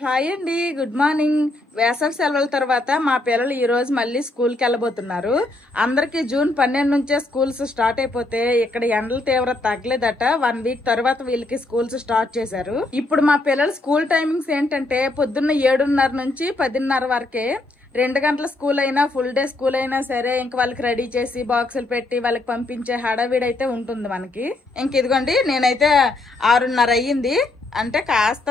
Hi అండి, good morning. వేసవి సెలవుల తర్వాత మా పిల్లలు ఈ రోజు మళ్ళీ స్కూల్కి వెళ్ళబోతున్నారు. అందరికి జూన్ 12 నుంచే స్కూల్స్ స్టార్ట్ అయిపోతే ఇక్కడ ఎండల తీవ్రత తగ్గలేదట. 1 వీక్ తర్వాత వీళ్ళకి స్కూల్స్ స్టార్ట్ చేశారు. ఇప్పుడు మా పిల్లల స్కూల్ టైమింగ్స్ ఏంటంటే పొద్దున్న 7:30 నుంచి 10:30 వరకే. 2 గంటల స్కూల్ అయినా ఫుల్ డే స్కూల్ అయినా సరే ఇంక వాళ్ళకి రెడీ చేసి బాక్సులు పెట్టి వాళ్ళకి పంపించే హడావిడి అయితే ఉంటుంది మనకి. ఇంక ఇదిగోండి, నేనైతే 6:30 అయ్యింది. అంటే కాస్త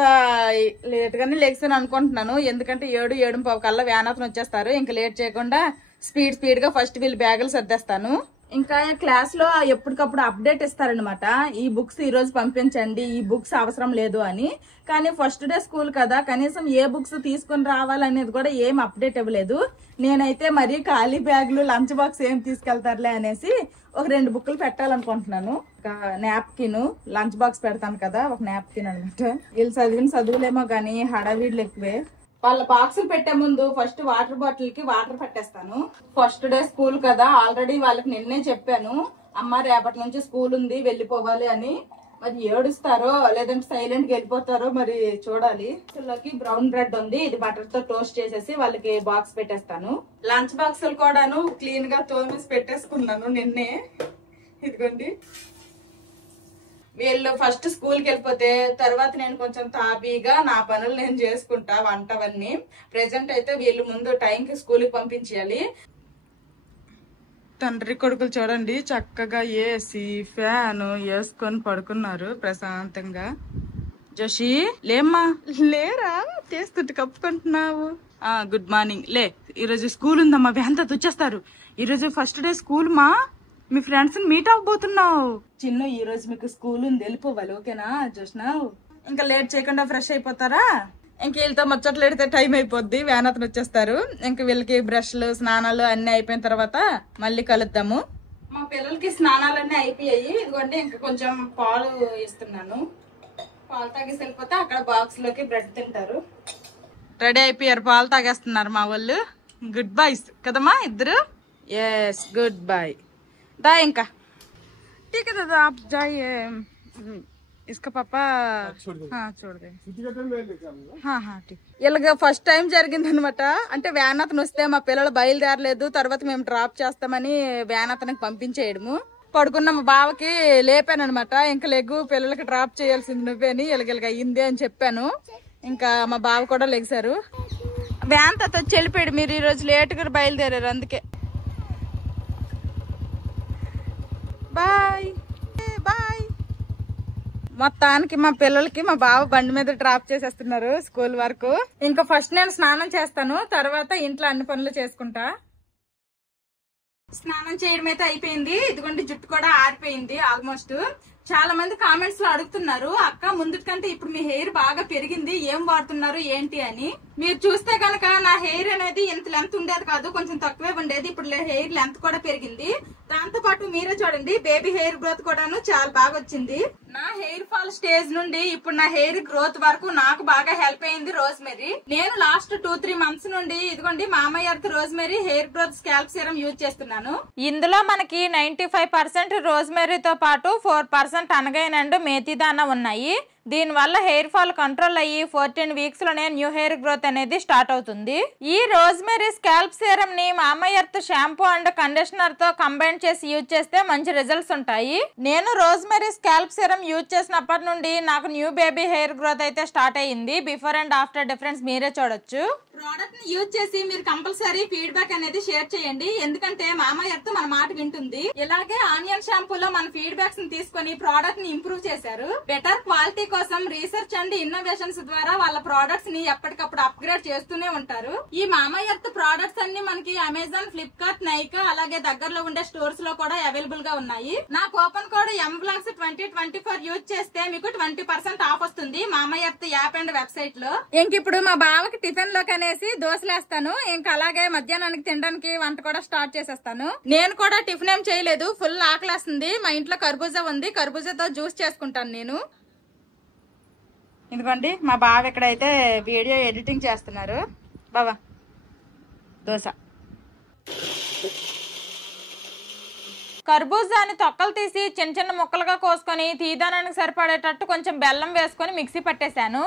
లేట్గానే లెగ్సాను అనుకుంటున్నాను. ఎందుకంటే 7-7:15 కల్లా వ్యాన్ అతను వచ్చేస్తారు. ఇంకా లేట్ చేయకుండా స్పీడ్ గా ఫస్ట్ వీళ్ళు బ్యాగులు సర్దేస్తాను. ఇంకా క్లాస్ లో ఎప్పటికప్పుడు అప్డేట్ ఇస్తారనమాట. ఈ బుక్స్ ఈ రోజు పంపించండి, ఈ బుక్స్ అవసరం లేదు అని. కానీ ఫస్ట్ డే స్కూల్ కదా, కనీసం ఏ బుక్స్ తీసుకుని రావాలనేది కూడా ఏం అప్డేట్ ఇవ్వలేదు. నేనైతే మరీ ఖాళీ బ్యాగులు లంచ్ బాక్స్ ఏం తీసుకెళ్తారులే అనేసి ఒక 2 బుక్లు పెట్టాలనుకుంటున్నాను. ఒక నాప్కిన్, లంచ్ బాక్స్ పెడతాను కదా, ఒక నాప్కిన్ అనమాట. వీళ్ళు చదివిన చదువులేమో కానీ హడావిడ్లు ఎక్కువే. వాళ్ళ బాక్సులు పెట్టే ముందు ఫస్ట్ వాటర్ బాటిల్ కి వాటర్ పెట్టేస్తాను. ఫస్ట్ డే స్కూల్ కదా, ఆల్రెడీ వాళ్ళకి నిన్నే చెప్పాను, అమ్మ రేపటి నుంచి స్కూల్ ఉంది వెళ్ళిపోవాలి అని. మరి ఏడుస్తారో లేదంటే సైలెంట్ గా వెళ్ళిపోతారో మరి చూడాలి. లోకి బ్రౌన్ బ్రెడ్ ఉంది, ఇది బటర్ తో టోస్ట్ చేసేసి వాళ్ళకి బాక్స్ పెట్టేస్తాను. లంచ్ బాక్సులు కూడాను క్లీన్ గా తోమేసి పెట్టేసుకున్నాను నిన్నే. ఇదిగోండి, వీళ్ళు ఫస్ట్ స్కూల్కి వెళ్ళిపోతే తర్వాత నేను కొంచెం తాపీగా నా పనులు నేను చేసుకుంటా, వంటవన్నీ. ప్రెసెంట్ అయితే వీళ్ళు ముందు టైంకి స్కూల్కి పంపించేయాలి. తండ్రి కొడుకులు చూడండి, చక్కగా ఏసీ ఫ్యాన్ వేసుకొని పడుకున్నారు ప్రశాంతంగా. జోషి లేమ్మా, లేరా చేస్తుంటే కప్పుకుంటున్నావు. Good morning. లే, ఈరోజు స్కూల్ ఉందమ్మా, వ్యాంత వచ్చేస్తారు. ఈరోజు ఫస్ట్ డే స్కూల్ మా, మీ ఫ్రెండ్స్ మీట్ అవ్వబోతున్నావు. చిన్ను ఈ రోజు మీకు స్కూల్ ఉంది, వెళ్ళిపోవాలి, ఓకేనా చూసినావు. ఇంకా లేట్ చేయకుండా ఫ్రెష్ అయిపోతారా. ఇంక వీళ్ళతో ముచ్చట్లు పెడితే టైం అయిపోద్ది, వ్యాన్ అతను వచ్చేస్తారు. ఇంక వీళ్ళకి బ్రష్లు స్నానాలు అన్ని అయిపోయిన తర్వాత మళ్ళీ కలుద్దాము. మా పిల్లలకి స్నానాలన్నీ అయిపోయాయి. ఇదిగోండి, ఇంకా కొంచెం పాలు ఇస్తున్నాను. పాలు తాగేసి వెళ్ళిపోతే అక్కడ బాక్స్ లోకి బ్రెడ్ తింటారు. రెడీ అయిపోయారు, పాలు తాగేస్తున్నారు మా వాళ్ళు. గుడ్ బాయ్స్ కదమ్మా ఇద్దరు. Yes, good boy. दा इनका ठीक है दादा, आप जाइए, इसका पापा हाँ छोड़ दे. ठीक. ఇలాగ ఫస్ట్ టైం జరిగింది అనమాట. అంటే వ్యాన్ అతను వస్తే మా పిల్లలు బయలుదేరలేదు, తర్వాత మేము డ్రాప్ చేస్తామని వ్యాన్ అతనికి పంపించేయడము. పడుకున్న మా బావకి లేపాను అనమాట. ఇంకా లెగ్గు, పిల్లలకి డ్రాప్ చేయాల్సింది నువ్వే అని ఇలాగ అయ్యింది అని చెప్పాను. ఇంకా మా బావ కూడా లెగ్సారు. వ్యాన్ తో వచ్చి వెళ్ళిపోయాడు. మీరు ఈ రోజు లేట్గా బయలుదేరారు అందుకే. Bye bye. మొత్తానికి మా పిల్లలకి మా బావ బండి మీద డ్రాప్ చేసేస్తున్నారు స్కూల్ వరకు. ఇంకా ఫస్ట్ నేను స్నానం చేస్తాను, తర్వాత ఇంట్లో అన్ని పనులు చేసుకుంటా. స్నానం చేయడం అయితే అయిపోయింది. ఇదిగోండి, జుట్టు కూడా ఆరిపోయింది ఆల్మోస్ట్. చాలా మంది కామెంట్స్ లో అడుగుతున్నారు, అక్క ముందు కంటే ఇప్పుడు మీ హెయిర్ బాగా పెరిగింది, ఏం వాడుతున్నారు ఏంటి అని. మీరు చూస్తే కనుక నా హెయిర్ అనేది ఇంత లెంత్ ఉండేది కాదు, కొంచెం తక్కువే ఉండేది. ఇప్పుడు హెయిర్ లెంత్ కూడా పెరిగింది. దాంతో పాటు మీరే చూడండి, బేబీ హెయిర్ గ్రోత్ కూడాను చాలా బాగా వచ్చింది. నా హెయిర్ ఫాల్ స్టేజ్ నుండి ఇప్పుడు నా హెయిర్ గ్రోత్ వరకు నాకు బాగా హెల్ప్ అయింది రోజ్మెరీ. నేను లాస్ట్ 2-3 మంత్స్ నుండి ఇదిగోండి మామయ్య earth rosemary hair growth scalp serum use చేస్తున్నాను. ఇందులో మనకి 95% రోజ్మెరీతో పాటు 4% అనగైన్ అండ్ మేతిదానా ఉన్నాయి. దీని వల్ల హెయిర్ ఫాల్ కంట్రోల్ అయ్యి 14 వీక్స్ లోనే న్యూ హెయిర్ గ్రోత్ అనేది స్టార్ట్ అవుతుంది. ఈ రోజ్మెరీ స్కాల్ప్ సీరం ని మామయ్య ఎర్త్ షాంపూ అండ్ కండిషనర్ తో కంబైన్ చేసి యూజ్ చేస్తే మంచి రిజల్ట్స్ ఉంటాయి. నేను రోజ్మెరీ స్కాల్ప్ సీరం యూజ్ చేసినప్పటి నుండి నాకు న్యూ బేబీ హెయిర్ గ్రోత్ అయితే స్టార్ట్ అయ్యింది. బిఫోర్ అండ్ ఆఫ్టర్ డిఫరెన్స్ మీరే చూడొచ్చు. ప్రోడక్ట్ ని యూజ్ చేసి మీరు కంపల్సరీ ఫీడ్బ్యాక్ అనేది షేర్ చేయండి, ఎందుకంటే మామయ్య ఎర్త్ మన మాట వింటుంది. ఇలాగే ఆనియన్ షాంపూలో మన ఫీడ్బ్యాక్స్ ని తీసుకొని ప్రోడక్ట్ ని ఇంప్రూవ్ చేశారు. బెటర్ క్వాలిటీ కోసం రీసెర్చ్ అండ్ ఇన్నోవేషన్స్ ద్వారా వాళ్ళ ప్రోడక్ట్స్ ని ఎప్పటికప్పుడు అప్గ్రేడ్ చేస్తూనే ఉంటారు. ఈ మామయ్య ఎర్త్ ప్రోడక్ట్స్ అన్ని మనకి అమెజాన్, ఫ్లిప్కార్ట్, నైకా అలాగే దగ్గరలో ఉండే స్టోర్స్ లో కూడా అవైలబుల్ గా ఉన్నాయి. నా కూపన్ కోడ్ MVlogs2024 యూజ్ చేస్తే మీకు 20% ఆఫ్ వస్తుంది మామయ్య ఎర్త్ యాప్ అండ్ వెబ్సైట్ లో. ఇంక ఇప్పుడు మా బావకి టిఫిన్ లోకి అనేసి దోశలేస్తాను. ఇంకా అలాగే మధ్యాహ్నానికి తినడానికి వంట కూడా స్టార్ట్ చేసేస్తాను. నేను కూడా టిఫిన్ ఏం చేయలేదు, ఫుల్ ఆకలేస్తుంది. మా ఇంట్లో కర్బూజా ఉంది, కర్బూజాతో జ్యూస్ చేసుకుంటాను నేను. ఇదిగోండి, మా బావ ఇక్కడైతే వీడియో ఎడిటింగ్ చేస్తున్నారు. బావా దోశ. కర్బూజాని తొక్కలు తీసి చిన్న చిన్న ముక్కలుగా కోసుకొని తీదానానికి సరిపడేటట్టు కొంచెం బెల్లం వేసుకొని మిక్సీ పట్టేశాను.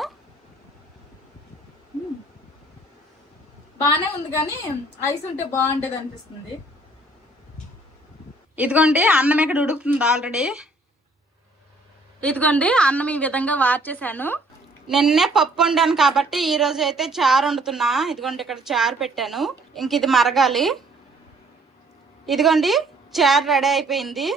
బానే ఉంది కానీ ఐస్ ఉంటే బాగుంటది అనిపిస్తుంది. ఇదిగోండి అన్నం ఇక్కడ ఉడుకుతుంది ఆల్రెడీ. ఇదిగోండి అన్నం ఈ విధంగా వార్చేసాను. నిన్నే పప్పు వండాను కాబట్టి ఈ రోజు అయితే చారు వండుతున్నా. ఇదిగోండి ఇక్కడ చారు పెట్టాను, ఇంక ఇది మరగాలి. ఇదిగోండి చారు రెడీ అయిపోయింది.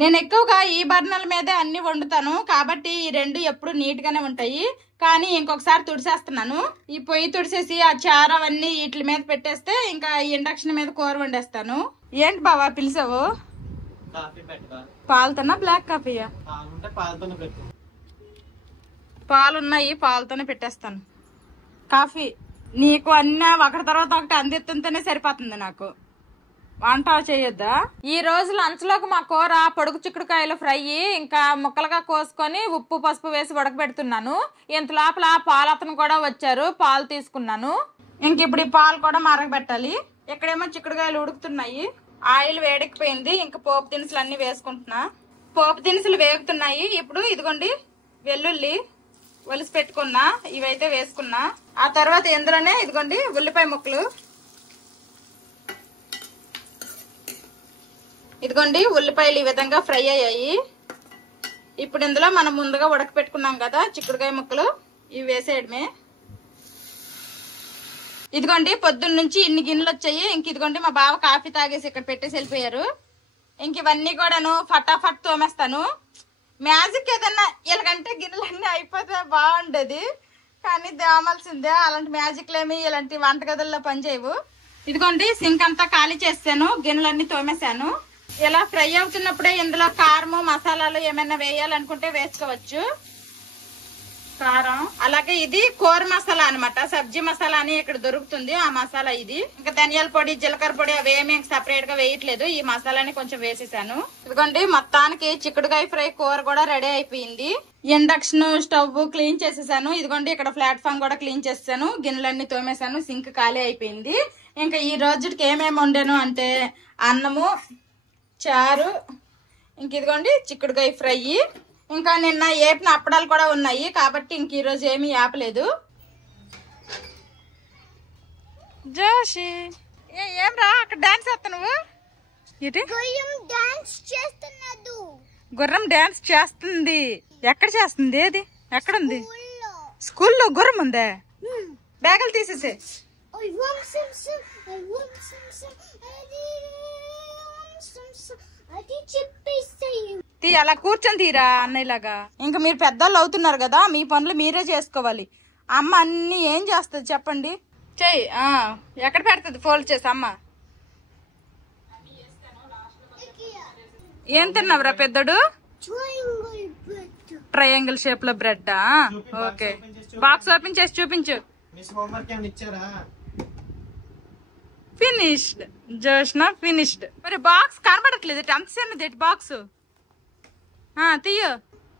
నేను ఎక్కువగా ఈ బర్నర్ల మీదే అన్ని వండుతాను కాబట్టి ఈ రెండు ఎప్పుడు నీట్ గానే ఉంటాయి. కానీ ఇంకొకసారి తుడిసేస్తున్నాను. ఈ పొయ్యి తుడిసేసి ఆ చారు అవన్నీ వీటి మీద పెట్టేస్తే ఇంకా ఇండక్షన్ మీద కూర వండేస్తాను. ఏంటి బావా పిలిచావు? పాలతోనా బ్లాక్ కాఫీయా? పాలున్నాయి, పాలతోనే పెట్టేస్తాను. కాఫీ నీకు అన్నీ ఒకటి తర్వాత ఒకటి అందిస్తుంటేనే సరిపోతుంది నాకు. వంట చేయొద్దా? ఈ రోజు లంచ్ లోకి మా కూర పొడుగు చిక్కుడుకాయలు ఫ్రై ఇంకా ముక్కలుగా కోసుకొని ఉప్పు పసుపు వేసి ఉడకబెడుతున్నాను. ఇంత లోపల పాలతను కూడా వచ్చారు, పాలు తీసుకున్నాను. ఇంక ఇప్పుడు ఈ పాలు కూడా మరగబెట్టాలి. ఇక్కడేమో చిక్కుడుకాయలు ఉడుకుతున్నాయి, ఆయిల్ వేడెక్కిపోయింది. ఇంకా పోపు దినుసులు అన్ని వేసుకుంటున్నా. పోపు దినుసులు వేగుతున్నాయి. ఇప్పుడు ఇదిగోండి వెల్లుల్లి ఒలిసి పెట్టుకున్నా, ఇవైతే వేసుకున్నా. ఆ తర్వాత ఇందులోనే ఇదిగోండి ఉల్లిపాయ ముక్కలు. ఇదిగోండి ఉల్లిపాయలు ఈ విధంగా ఫ్రై అయ్యాయి. ఇప్పుడు ఇందులో మనం ముందుగా ఉడకపెట్టుకున్నాం కదా చిక్కుడుకాయ ముక్కలు, ఇవి వేసేయడమే. ఇదిగోండి పొద్దున్న నుంచి ఇన్ని గిన్నెలు వచ్చాయి. ఇంక ఇదిగోండి మా బావ కాఫీ తాగేసి ఇక్కడ పెట్టేసి వెళ్ళిపోయారు. ఇంక ఇవన్నీ కూడాను ఫటాఫట్ తోమేస్తాను. మ్యాజిక్ ఏదన్నా ఇలాగంటే గిన్నెలన్నీ అయిపోతే బాగుండేది, కానీ తేమాల్సిందే. అలాంటి మ్యాజిక్లు ఏమి ఇలాంటి వంటగదుల్లో పనిచేయవు. ఇదిగోండి సింక్ అంతా ఖాళీ చేసాను, గిన్నెలన్నీ తోమేశాను. ఇలా ఫ్రై అవుతున్నప్పుడే ఇందులో కారము మసాలాలు ఏమైనా వేయాలనుకుంటే వేసుకోవచ్చు. కారం, అలాగే ఇది కూర మసాలా అనమాట, సబ్జీ మసాలా అని ఇక్కడ దొరుకుతుంది ఆ మసాలా ఇది. ఇంకా ధనియాల పొడి జీలకర్ర పొడి అవేమి సపరేట్ గా వేయట్లేదు, ఈ మసాలాని కొంచెం వేసేసాను. ఇదిగోండి మొత్తానికి చిక్కుడుకాయ ఫ్రై కూర కూడా రెడీ అయిపోయింది. ఇండక్షన్ స్టవ్ క్లీన్ చేసేసాను. ఇదిగోండి ఇక్కడ ప్లాట్ఫామ్ కూడా క్లీన్ చేసేసాను, గిన్నెలన్నీ తోమేశాను, సింక్ ఖాళీ అయిపోయింది. ఇంకా ఈ రోజుకి ఏమేమి వండాను అంటే అన్నము, చారు, ఇంక ఇదిగోండి చిక్కుడుకాయ ఫ్రై, ఇంకా నిన్న ఏపిన అప్పడాలు కూడా ఉన్నాయి కాబట్టి ఇంక ఈరోజు ఏమీ ఆపలేదు. జోషి ఏం రా అక్కడ డాన్స్ చేస్తా నువ్వు? గుర్రం డాన్స్ చేస్తుంది. ఎక్కడ చేస్తుంది? ఏది ఎక్కడుంది? స్కూల్లో గుర్రం ఉందే? బ్యాగులు తీసేసే. అలా కూర్చొని తీరా అన్నయ్యలాగా. ఇంకా మీరు పెద్దవాళ్ళు అవుతున్నారు కదా, మీ పనులు మీరే చేసుకోవాలి. అమ్మ అన్ని ఏం చేస్తుంది చెప్పండి? చెయ్యి. ఎక్కడ పెడుతుంది ఫోల్డ్ చేసి అమ్మ? ఏం తిన్నావురా పెద్దడు? ట్రయాంగిల్ షేప్ లో బ్రెడ్. ఓకే, బాక్స్ ఓపెన్ చేసి చూపించు. Finished Joshna, finished. మరి బాక్స్ కనబడట్లేదు, అంత చిన్నది బాక్స్. తీయో.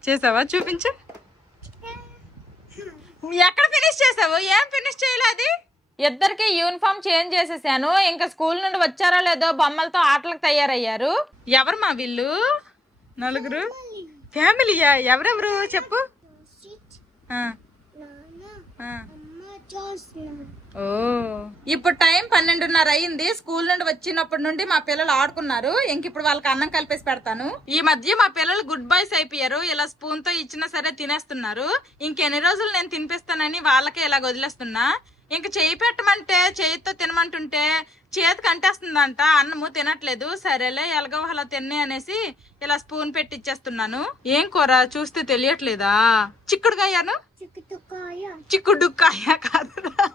చేసావా? చూపించు. ఎక్కడ ఫినిష్ చేసావు? ఏం ఫినిష్ చేయలేదు. ఇద్దరికి యూనిఫామ్ చేంజ్ చేసేసాను. ఇంకా స్కూల్ నుండి వచ్చారో లేదో బొమ్మలతో ఆటలకు తయారయ్యారు. ఎవరు మా వీళ్ళు? నలుగురు ఫ్యామిలీయా? ఎవరెవరు చెప్పు. ఓ, ఇప్పుడు టైం 12:30 అయింది. స్కూల్ నుండి వచ్చినప్పటి నుండి మా పిల్లలు ఆడుకున్నారు. ఇంక ఇప్పుడు వాళ్ళకి అన్నం కలిపేసి పెడతాను. ఈ మధ్య మా పిల్లలు గుడ్ బాయ్స్ అయిపోయారు. ఇలా స్పూన్ తో ఇచ్చినా సరే తినేస్తున్నారు. ఇంకెన్ని రోజులు నేను తినిపిస్తానని వాళ్ళకే ఇలా వదిలేస్తున్నా. ఇంక చేయి పెట్టమంటే చేయితో తినమంటుంటే చేతికి అంటేస్తుందంట, అన్నము తినట్లేదు. సరేలే ఎలాగో అలా తిన్నే అనేసి ఇలా స్పూన్ పెట్టి ఇచ్చేస్తున్నాను. ఏం కూర చూస్తే తెలియట్లేదా? చిక్కుడుకాయను? చిక్కుడుకాయ కాదురా,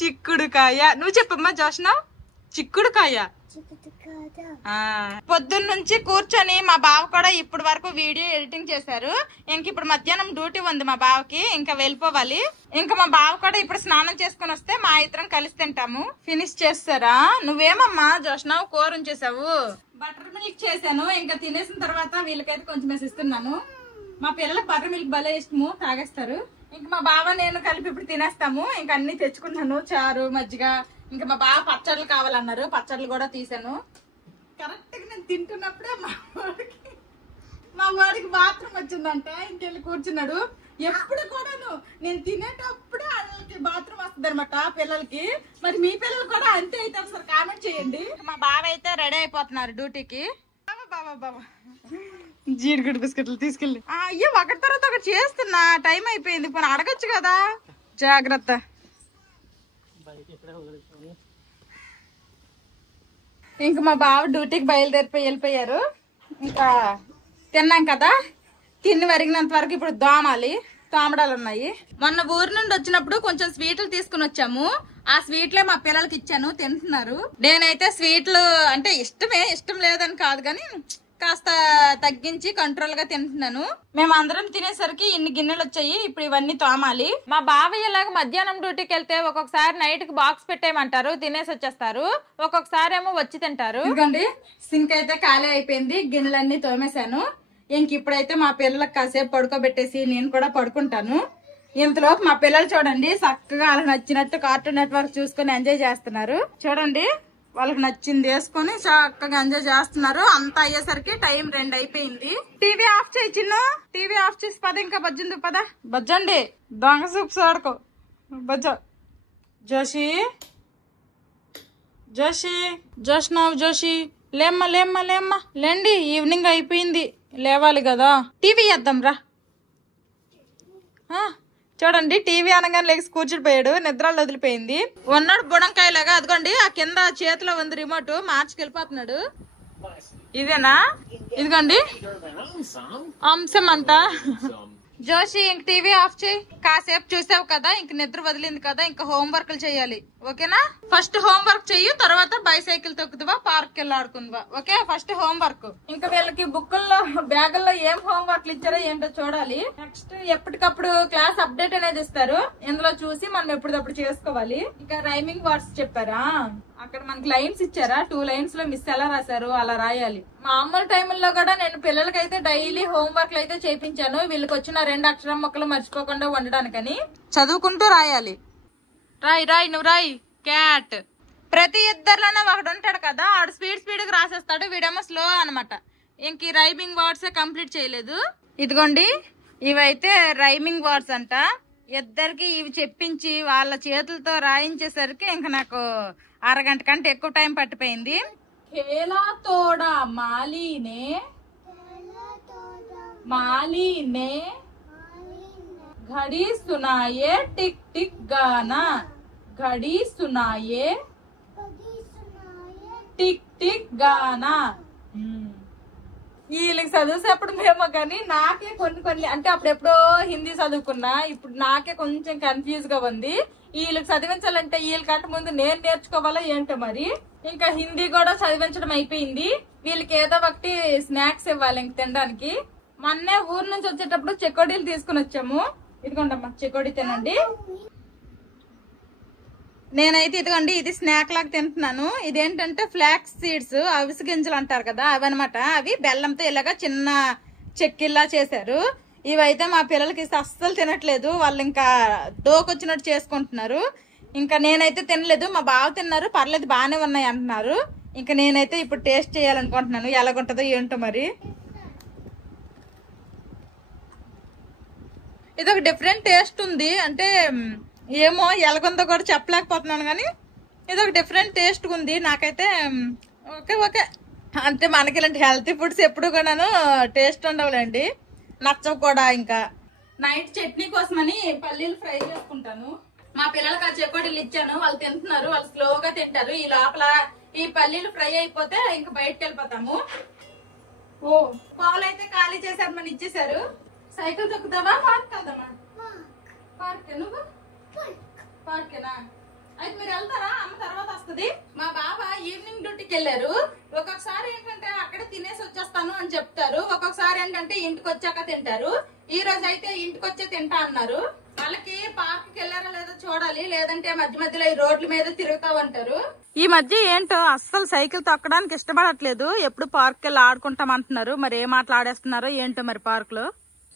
చిక్కుడుకాయ. నువ్వు చెప్పమ్మా జోష్న. చిక్కుడుకాయ. పొద్దున్న నుంచి కూర్చొని మా బావ కూడా ఇప్పటి వరకు వీడియో ఎడిటింగ్ చేశారు. ఇంక ఇప్పుడు మధ్యాహ్నం డ్యూటీ ఉంది మా బావకి, ఇంకా వెళ్ళిపోవాలి. ఇంకా మా బావ కూడా ఇప్పుడు స్నానం చేసుకుని వస్తే మా ఇద్దరం కలిసి తింటాము. ఫినిష్ చేస్తారా? నువ్వేమమ్మా జోష్న కూర ఉంచేసావు? బటర్ మిల్క్ చేశాను. ఇంకా తినేసిన తర్వాత వీళ్ళకైతే కొంచెం వేసిస్తున్నాను. మా పిల్లలకు బటర్ మిల్క్ భలే ఇష్టము, తాగేస్తారు. ఇంక మా బావ నేను కలిపి ఇప్పుడు తినేస్తాము. ఇంక అన్ని తెచ్చుకున్నాను, చారు మజ్జిగ. ఇంకా మా బావ పచ్చళ్ళు కావాలన్నారు, పచ్చళ్ళు కూడా తీసాను. కరెక్ట్ గా నేను తింటున్నప్పుడే మా వాడికి బాత్రూమ్ వచ్చిందంట. ఇంకెళ్ళి కూర్చున్నాడు. ఎప్పుడు కూడాను నేను తినేటప్పుడే వాళ్ళకి బాత్రూమ్ వస్తుంది. వస్తుంది అనమాట పిల్లలకి. మరి మీ పిల్లలు కూడా అంతే అయితే ఒకసారి కామెంట్ చేయండి. మా బావ అయితే రెడీ అయిపోతున్నారు డ్యూటీకి. బాబా జీడిగుడ్డు బిస్కెట్లు తీసుకెళ్ళి అయ్యో ఒకటి తర్వాత ఒకటి చేస్తున్నా, టైం అయిపోయింది. పోనీ అడగచ్చు కదా. జాగ్రత్త. ఇంక మా బావ డ్యూటీకి బయలుదేరిపోయి వెళ్ళిపోయారు. ఇంకా తిన్నాం కదా, తిని వరిగినంత వరకు ఇప్పుడు తోమడాలు ఉన్నాయి. మొన్న ఊరి నుండి వచ్చినప్పుడు కొంచెం స్వీట్లు తీసుకుని వచ్చాము. ఆ స్వీట్లే మా పిల్లలకి ఇచ్చాను, తింటున్నారు. నేనైతే స్వీట్లు అంటే ఇష్టం లేదని కాదు కానీ కాస్త తగ్గించి కంట్రోల్ గా తింటున్నాను. మేము అందరం తినేసరికి ఇన్ని గిన్నెలు వచ్చాయి. ఇప్పుడు ఇవన్నీ తోమాలి. మా బావయ్య ఇలాగ మధ్యాహ్నం డ్యూటీకి వెళ్తే ఒక్కొక్కసారి నైట్ కి బాక్స్ పెట్టేయమంటారు, తినేసి వచ్చేస్తారు. ఒక్కొక్కసారి ఏమో వచ్చి తింటారు. ఎందుకండి సింక్ అయితే ఖాళీ అయిపోయింది, గిన్నెలన్నీ తోమేశాను. ఇంక ఇప్పుడైతే మా పిల్లలకు కాసేపు పడుకోబెట్టేసి నేను కూడా పడుకుంటాను. ఇంతలోపు మా పిల్లలు చూడండి చక్కగా వాళ్ళకి నచ్చినట్టు కార్టూన్ నెట్వర్క్ చూసుకుని ఎంజాయ్ చేస్తున్నారు. చూడండి వాళ్ళకి నచ్చింది వేసుకుని చక్కగా ఎంజాయ్ చేస్తున్నారు. అంతా అయ్యేసరికి టైం 2 అయిపోయింది. టీవీ ఆఫ్ చేయి చిన్న, టీవీ ఆఫ్ చేసి పద. ఇంకా బజ్జుంది పద. బజ్జండి దొంగ సూప్స్ ఆడుకో. బజ్జ జోషి జోషి లేమ్మా లేండి. ఈవినింగ్ అయిపోయింది, లేవాలి కదా. టీవీ వేద్దాం రా. చూడండి టీవీ అనగానే లేచి కూర్చుడిపోయాడు, నిద్రలో వదిలిపోయింది. ఉన్నాడు బుడంకాయలాగా. అదిగోండి ఆ కింద చేతిలో ఉంది రిమోట్, మార్చుకెళ్ళిపోతున్నాడు. ఇదేనా? ఇదిగోండి అంశం అంట. జోషి ఇంక టీవీ ఆఫ్ చేయి. కాసేపు చూసావు కదా, ఇంక నిద్ర వదిలింది కదా, ఇంకా హోంవర్క్లు చేయాలి. ఓకేనా? ఫస్ట్ హోంవర్క్ చెయ్యి, తర్వాత బైసైకిల్ తొక్కుదువా, పార్క్ వెళ్ళి ఆడుకుందువా. Okay, first homework. ఇంకా వీళ్ళకి బుక్కుల్లో బ్యాగుల్లో ఏం హోంవర్క్లు ఇచ్చారో ఏంటో చూడాలి. నెక్స్ట్ ఎప్పటికప్పుడు క్లాస్ అప్డేట్ అనేది ఇస్తారు, ఇందులో చూసి మనం ఎప్పటికప్పుడు చేసుకోవాలి. ఇంకా రైమింగ్ వర్డ్స్ చెప్పారా, అక్కడ మనకి లైన్స్ ఇచ్చారా, 2 లైన్స్ లో మిస్ ఎలా రాశారు అలా రాయాలి. మామూలు టైంలో కూడా నేను పిల్లలకైతే డైలీ హోంవర్క్లు అయితే చేయించాను. వీళ్ళకి వచ్చిన 2 అక్షరం మొక్కలు మర్చిపోకుండా ఉండడానికని. చదువుకుంటూ రాయాలి. రాయి నువ్వు రాయి. క్యాట్. ప్రతి ఇద్దరిలోనే ఒకడు ఉంటాడు కదా, ఆడు స్పీడ్ గా రాసేస్తాడు, వీడేమో స్లో అనమాట. ఇంక ఈ రైమింగ్ వర్డ్స్ కంప్లీట్ చేయలేదు. ఇదిగోండి ఇవైతే రైమింగ్ వర్డ్స్ అంట. ఇద్దరికి ఇవి చెప్పించి వాళ్ళ చేతులతో రాయించేసరికి ఇంక నాకు అరగంట కంటే ఎక్కువ టైం పట్టిపోయింది. ఖేలా తోడా మాలీనే घड़ी सुनाए टिक टिक गाना, घड़ी सुनाए టిక్ టిక్ గానా. వీళ్ళకి చదువుసేపడం ఏమో కానీ నాకే కొన్ని అంటే అప్పుడెప్పుడో హిందీ చదువుకున్నా, ఇప్పుడు నాకే కొంచెం కన్ఫ్యూజ్ గా ఉంది. వీళ్ళకి చదివించాలంటే వీళ్ళకంటే ముందు నేను నేర్చుకోవాలా ఏంటో మరి. ఇంకా హిందీ కూడా చదివించడం అయిపోయింది. వీళ్ళకి ఏదో ఒకటి స్నాక్స్ ఇవ్వాలి ఇంక తినడానికి. మొన్నే ఊరు నుంచి వచ్చేటప్పుడు చెకోడీలు తీసుకుని వచ్చాము. ఇదిగోండమ్మా చెకోడీ తినండి. నేనైతే ఇదిగోండి ఇది స్నాక్ లాగా తింటున్నాను. ఇదేంటంటే ఫ్లాక్స్ సీడ్స్, అవిసె గింజలు అంటారు కదా, అవి అనమాట. అవి బెల్లంతో ఇలాగా చిన్న చెక్కిల్లా చేశారు. ఇవైతే మా పిల్లలకి అస్సలు తినట్లేదు, వాళ్ళు ఇంకా డోకొచ్చినట్టు చేసుకుంటున్నారు. ఇంకా నేనైతే తినలేదు, మా బావ తిన్నారు, పర్లేదు బాగానే ఉన్నాయి అంటున్నారు. ఇంకా నేనైతే ఇప్పుడు టేస్ట్ చేయాలనుకుంటున్నాను, ఎలాగుంటుందో ఏంటో మరి. ఇది ఒక డిఫరెంట్ టేస్ట్ ఉంది, అంటే ఏమో ఎలాగుందో కూడా చెప్పలేకపోతున్నాను కానీ ఇది ఒక డిఫరెంట్ టేస్ట్ ఉంది నాకైతే. ఓకే అంటే మనకి ఇలాంటి హెల్తీ ఫుడ్స్ ఎప్పుడు కూడాను టేస్ట్ ఉండవులేండి, నచ్చవు కూడా. ఇంకా నైట్ చట్నీ కోసమని పల్లీలు ఫ్రై చేసుకుంటాను. మా పిల్లలకి ఆ చెకోడీలు ఇచ్చాను, వాళ్ళు తింటున్నారు, వాళ్ళు స్లోగా తింటారు. ఈ లోపల ఈ పల్లీలు ఫ్రై అయిపోతే ఇంకా బయటకు వెళ్ళిపోతాము. పాలు అయితే ఖాళీ చేశారు, మన ఇచ్చేసారు. సైకిల్ తొక్కుతావా, పార్క్ వెళ్దామా? పార్క్. నువ్వు పార్కేనా? అయితే మీరు వెళ్తారా? అమ్మ తర్వాత వస్తుంది. మా బాబా ఈవినింగ్ డ్యూటీకి వెళ్ళారు. ఒక్కొక్కసారి ఏంటంటే అక్కడే తినేసి వచ్చేస్తాను అని చెప్తారు, ఒక్కొక్కసారి ఏంటంటే ఇంటికి వచ్చాక తింటారు. ఈ రోజు అయితే ఇంటికి వచ్చే తింటా అన్నారు. వాళ్ళకి పార్క్ కి వెళ్ళారా లేదో చూడాలి, లేదంటే మధ్య మధ్యలో ఈ రోడ్ల మీద తిరుగుతా ఉంటారు. ఈ మధ్య ఏంటో అస్సలు సైకిల్ తొక్కడానికి ఇష్టపడట్లేదు, ఎప్పుడు పార్క్ వెళ్ళి ఆడుకుంటాం అంటున్నారు. మరి ఏం ఆటలాడేస్తున్నారో ఏంటో మరి. పార్క్ లో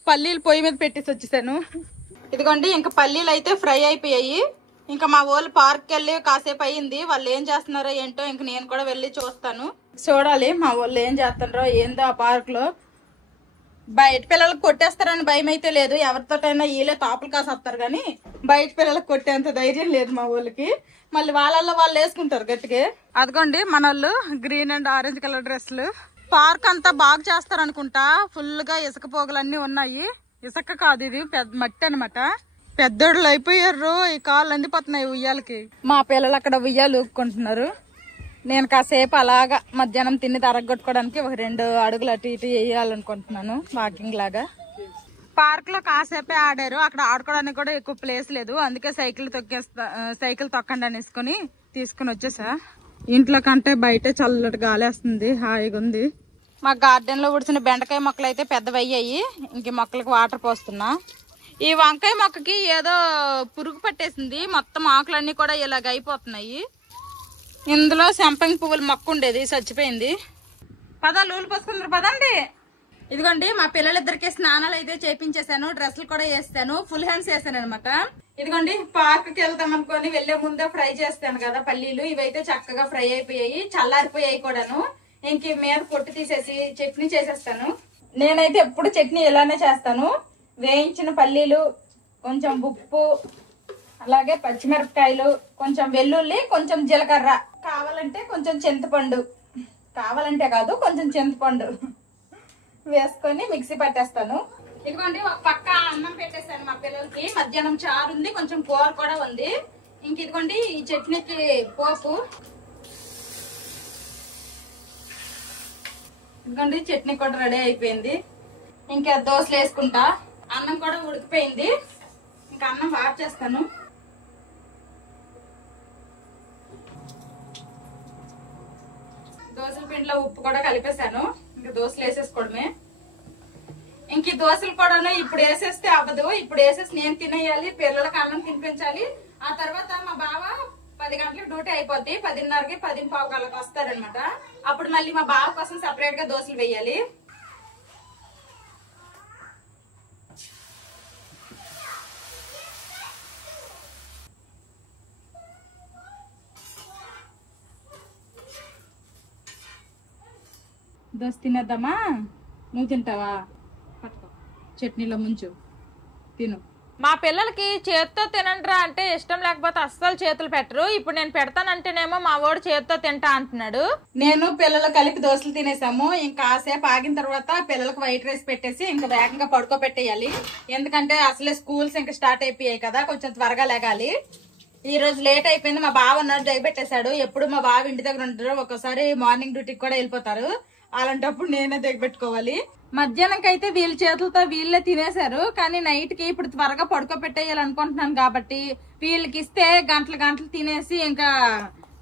పల్లీలు పొయ్యి మీద పెట్టేసి వచ్చేసాను. ఇదిగోండి ఇంకా పల్లీలు అయితే ఫ్రై అయిపోయాయి. ఇంకా మా వాళ్ళు పార్క్ వెళ్ళి కాసేపు అయ్యింది, వాళ్ళు ఏం చేస్తున్నారో ఏంటో ఇంక నేను కూడా వెళ్ళి చూస్తాను, చూడాలి మా వాళ్ళు ఏం చేస్తున్నారో ఏందో ఆ పార్క్ లో. బయట పిల్లలకు కొట్టేస్తారని భయం అయితే లేదు, ఎవరితోటైనా వీళ్ళే తాపులు కాసేస్తారు కానీ బయట పిల్లలకు కొట్టేంత ధైర్యం లేదు మా ఊళ్ళకి. మళ్ళీ వాళ్ళల్లో వాళ్ళు వేసుకుంటారు గట్టిగా. అదిగోండి మన వాళ్ళు గ్రీన్ అండ్ ఆరెంజ్ కలర్ డ్రెస్సులు. పార్క్ అంతా బాగా చేస్తారు అనుకుంటా, ఫుల్ గా ఇసుక పోగలన్నీ ఉన్నాయి. ఇసుక కాదు, ఇది పెద్ద మట్టి అనమాట. పెద్దోళ్ళు అయిపోయారు, ఈ కాళ్ళు అందిపోతున్నాయి ఉయ్యాలకి. మా పిల్లలు అక్కడ ఉయ్యాలు ఊక్కుంటున్నారు. నేను కాసేపు అలాగా మధ్యాహ్నం తిని తరగొట్టుకోవడానికి ఒక 2 అడుగులు అటు ఇటు వేయాలనుకుంటున్నాను, వాకింగ్ లాగా. పార్క్ లో కాసేపే ఆడారు, అక్కడ ఆడుకోవడానికి కూడా ఎక్కువ ప్లేస్ లేదు, అందుకే సైకిల్ తొక్కండి అనేసుకుని తీసుకుని వచ్చేసా. ఇంట్లో కంటే బయట చల్లటి గాలేస్తుంది, హాయిగా ఉంది. మా గార్డెన్ లో ఉడిచిన బెండకాయ మొక్కలు అయితే పెద్దవయ్యాయి, ఇంక మొక్కలకు వాటర్ పోస్తున్నా. ఈ వంకాయ మొక్కకి ఏదో పురుగు పట్టేసింది, మొత్తం ఆకులన్నీ కూడా ఇలాగ అయిపోతున్నాయి. ఇందులో సంపంగి పువ్వుల మొక్క ఉండేది, చచ్చిపోయింది. లూలు పోసుకుందరు పదండి. ఇదిగోండి మా పిల్లలిద్దరికి స్నానాలు అయితే చేపించేశాను, డ్రెస్సులు కూడా వేస్తాను, ఫుల్ హ్యాండ్స్ వేసాను అనమాట. ఇదిగోండి పార్క్ కి వెళ్తాం అనుకోని వెళ్లే ముందే ఫ్రై చేస్తాను కదా పల్లీలు, ఇవైతే చక్కగా ఫ్రై అయిపోయాయి, చల్లారిపోయాయి కూడాను. ఇంక మీద పొట్టు తీసేసి చట్నీ చేసేస్తాను. నేనైతే ఎప్పుడు చట్నీ ఇలానే చేస్తాను. వేయించిన పల్లీలు, కొంచెం ఉప్పు, అలాగే పచ్చిమిరపకాయలు, కొంచెం వెల్లుల్లి, కొంచెం జీలకర్ర, కావాలంటే కొంచెం చింతపండు, కావాలంటే కాదు కొంచెం చింతపండు వేసుకొని మిక్సీ పట్టేస్తాను. ఇదిగోండి ఒక పక్క అన్నం పెట్టేస్తాను మా పిల్లలకి, మధ్యాహ్నం చారు ఉంది, కొంచెం కూర కూడా ఉంది. ఇంక ఇదిగోండి ఈ చట్నీకి పోపు. ఇదిగోండి చట్నీ కూడా రెడీ అయిపోయింది. ఇంకా దోశలు వేసుకుంటా. అన్నం కూడా ఉడికిపోయింది, ఇంకా అన్నం వార్ చేస్తాను. దోశల పిండిలో ఉప్పు కూడా కలిపేశాను, ఇంకా దోశలు వేసేసుకోవడమే. ఇంక ఈ దోశలు కూడా ఇప్పుడు వేసేస్తే అవ్వదు, ఇప్పుడు వేసేసి నేను తినేయాలి, పిల్లలకి అన్నం తినిపించాలి. ఆ తర్వాత మా బావ 10 గంటలకు డ్యూటీ అయిపోద్ది, 10:30కి 10:15 వస్తారనమాట. అప్పుడు మళ్ళీ మా బావ కోసం సపరేట్ గా దోశలు వేయాలి. దోశ తినేద్దామా? నువ్వు తింటావా? పట్టుకో, చట్నీలో ముంచు తిను. మా పిల్లలకి చేతితో తినండిరా అంటే ఇష్టం లేకపోతే అస్సలు చేతులు పెట్టరు. ఇప్పుడు నేను పెడతానంటేనేమో మా వాడు చేతితో తింటా అంటున్నాడు. నేను పిల్లలు కలిపి దోశలు తినేసాము. ఇంకా కాసేపు ఆగిన తర్వాత పిల్లలకు వైట్ రైస్ పెట్టేసి ఇంకా వేగంగా పడుకోబెట్టేయాలి. ఎందుకంటే అసలే స్కూల్స్ ఇంకా స్టార్ట్ అయిపోయాయి కదా, కొంచెం త్వరగా లేగాలి. ఈ రోజు లేట్ అయిపోయింది, మా బావ అన్నాడు దిగబెట్టేశాడు. ఎప్పుడు మా బావ ఇంటి దగ్గర ఉంటారు, ఒక్కోసారి మార్నింగ్ డ్యూటీకి కూడా వెళ్ళిపోతారు, అలాంటప్పుడు నేనే దిగబెట్టుకోవాలి. మధ్యాహ్నంకి అయితే వీళ్ళ చేతులతో వీళ్ళే తినేశారు, కానీ నైట్ కి ఇప్పుడు త్వరగా పడుకోబెట్టేయాలనుకుంటున్నాను కాబట్టి వీళ్ళకి ఇస్తే గంటలు తినేసి ఇంకా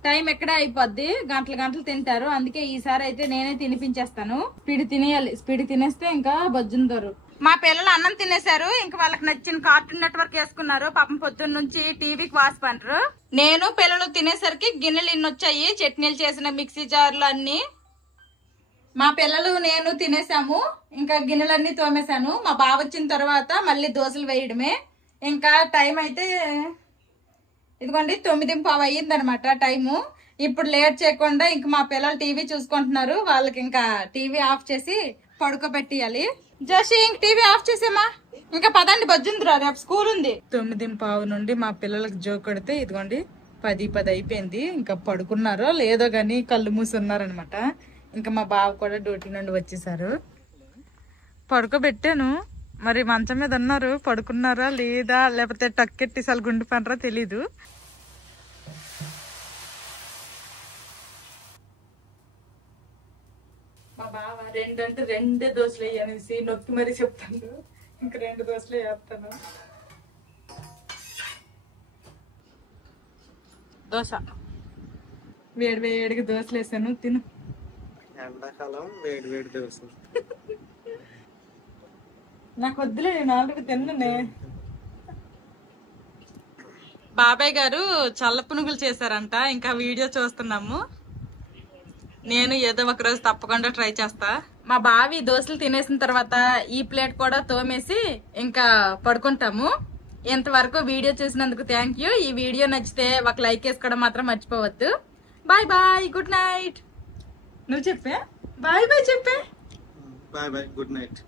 టైం ఎక్కడే అయిపోద్ది, గంటలు తింటారు. అందుకే ఈసారి అయితే నేనే తినిపించేస్తాను. స్పీడ్ తినేయాలి, స్పీడ్ తినేస్తే ఇంకా బొజ్జుందరు. మా పిల్లలు అన్నం తినేశారు, ఇంకా వాళ్ళకి నచ్చిన కార్టూన్ నెట్వర్క్ వేసుకున్నారు. పాపం పొద్దున్న నుంచి టీవీకి వాస్ పంటరు. నేను పిల్లలు తినేసరికి గిన్నెలు ఇన్ని వచ్చాయి, చట్నీలు చేసిన మిక్సీ జార్లు అన్ని. మా పిల్లలు నేను తినేసాము, ఇంకా గిన్నెలన్నీ తోమేశాను. మా బావ వచ్చిన తర్వాత మళ్ళీ దోశలు వేయడమే. ఇంకా టైం అయితే ఇదిగోండి 9:15 అయ్యిందనమాట టైము. ఇప్పుడు లేట్ చేయకుండా ఇంక మా పిల్లలు టీవీ చూసుకుంటున్నారు, వాళ్ళకి ఇంకా టీవీ ఆఫ్ చేసి పడుకోబెట్టియాలి. జోషి ఇంక టీవీ ఆఫ్ చేసేమా, ఇంకా పదండి బొజ్జుందిరా, రేపు స్కూల్ ఉంది. 9:15 నుండి మా పిల్లలకు జోక్ కొడితే ఇదిగోండి 10:10 అయిపోయింది. ఇంకా పడుకున్నారో లేదో గాని కళ్ళు మూసున్నారనమాట. ఇంకా మా బావ కూడా డ్యూటీ నుండి వచ్చేసారు. పడుకోబెట్టాను, మరి మంచం మీద ఉన్నారు, పడుకున్నారా లేదా లేకపోతే టక్కెట్టి అసలు గుండు పనరా తెలీదు. మా బావ 2 అంటే 2 దోశలు వేయనేసి నొక్కి మరీ చెప్తాను. ఇంక 2 దోశలు వేస్తాను. దోశ వేడిగా దోశలు వేసాను, తిను. ఎండాకాలం వేడి దోశ నాకు వద్దులే, నేను ఆల్రెడీ తిన్ననే. బాబాయ్ గారు చల్ల పునుగులు చేశారంట, ఇంకా వీడియో చూస్తున్నాము. నేను ఏదో ఒక రోజు తప్పకుండా ట్రై చేస్తా. మా బావి దోశలు తినేసిన తర్వాత ఈ ప్లేట్ కూడా తోమేసి ఇంకా పడుకుంటాము. ఇంతవరకు వీడియో చూసినందుకు థ్యాంక్ యూ. ఈ వీడియో నచ్చితే ఒక లైక్ వేసుకోవడం మాత్రం మర్చిపోవద్దు. Bye bye, good night. నువ్వు చెప్పే బాయ్ బాయ్, చెప్పే బాయ్ బాయ్, గుడ్ నైట్.